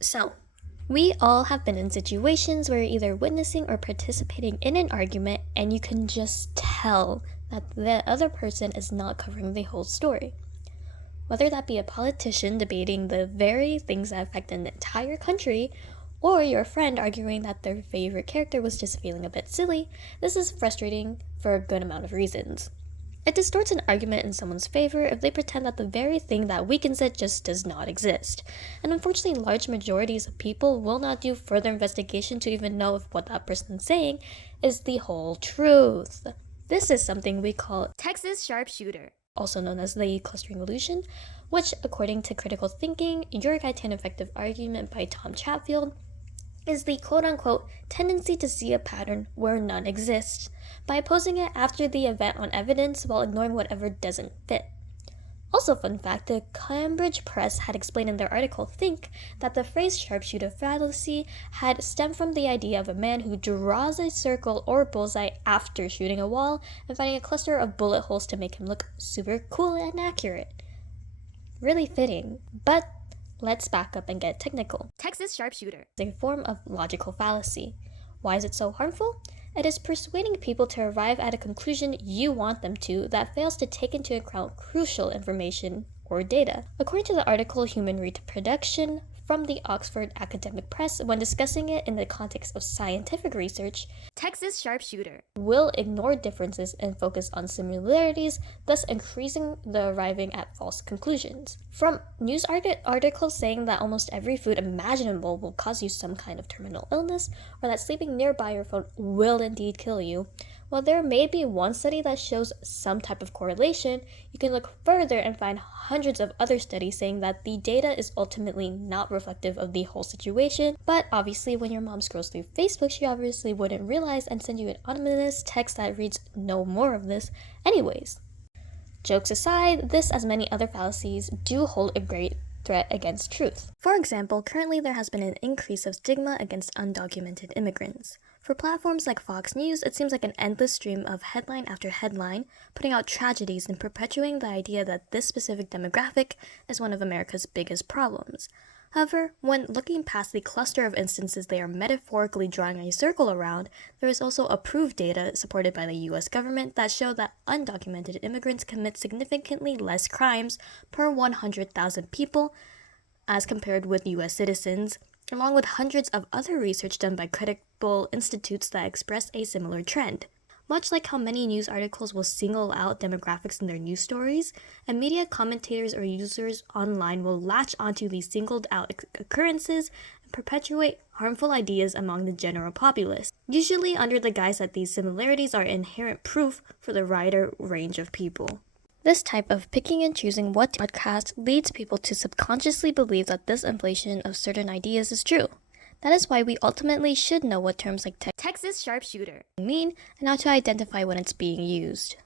So, we all have been in situations where you're either witnessing or participating in an argument and you can just tell that the other person is not covering the whole story. Whether that be a politician debating the very things that affect an entire country, or your friend arguing that their favorite character was just feeling a bit silly, this is frustrating for a good amount of reasons. It distorts an argument in someone's favor if they pretend that the very thing that weakens it just does not exist. And unfortunately, large majorities of people will not do further investigation to even know if what that person is saying is the whole truth. This is something we call Texas Sharpshooter. also known as the clustering illusion, which, according to Critical Thinking, Your Guide to an Effective Argument by Tom Chatfield, is the quote-unquote tendency to see a pattern where none exists, by opposing it after the event on evidence while ignoring whatever doesn't fit. Also, fun fact, the Cambridge Press had explained in their article Think that the phrase sharpshooter fallacy had stemmed from the idea of a man who draws a circle or bullseye after shooting a wall and finding a cluster of bullet holes to make him look super cool and accurate. Really fitting, but let's back up and get technical. Texas Sharpshooter. It's a form of logical fallacy. Why is it so harmful? It is persuading people to arrive at a conclusion you want them to that fails to take into account crucial information or data. According to the article Human Reproduction from the Oxford Academic Press, when discussing it in the context of scientific research, Texas Sharpshooter will ignore differences and focus on similarities, thus increasing the arriving at false conclusions. From news articles saying that almost every food imaginable will cause you some kind of terminal illness, or that sleeping nearby your phone will indeed kill you, while there may be one study that shows some type of correlation, you can look further and find hundreds of other studies saying that the data is ultimately not reflective of the whole situation. But obviously, when your mom scrolls through Facebook, she obviously wouldn't realize and send you an anonymous text that reads, "No more of this," anyways. Jokes aside, this, as many other fallacies, do hold a great threat against truth. For example, currently there has been an increase of stigma against undocumented immigrants. For platforms like Fox News, it seems like an endless stream of headline after headline, putting out tragedies and perpetuating the idea that this specific demographic is one of America's biggest problems. However, when looking past the cluster of instances they are metaphorically drawing a circle around, there is also approved data supported by the US government that show that undocumented immigrants commit significantly less crimes per 100,000 people as compared with US citizens, along with hundreds of other research done by credible institutes that express a similar trend. Much like how many news articles will single out demographics in their news stories, and media commentators or users online will latch onto these singled out occurrences and perpetuate harmful ideas among the general populace, usually under the guise that these similarities are inherent proof for the wider range of people. This type of picking and choosing what to broadcast leads people to subconsciously believe that this inflation of certain ideas is true. That is why we ultimately should know what terms like Texas Sharpshooter mean and how to identify when it's being used.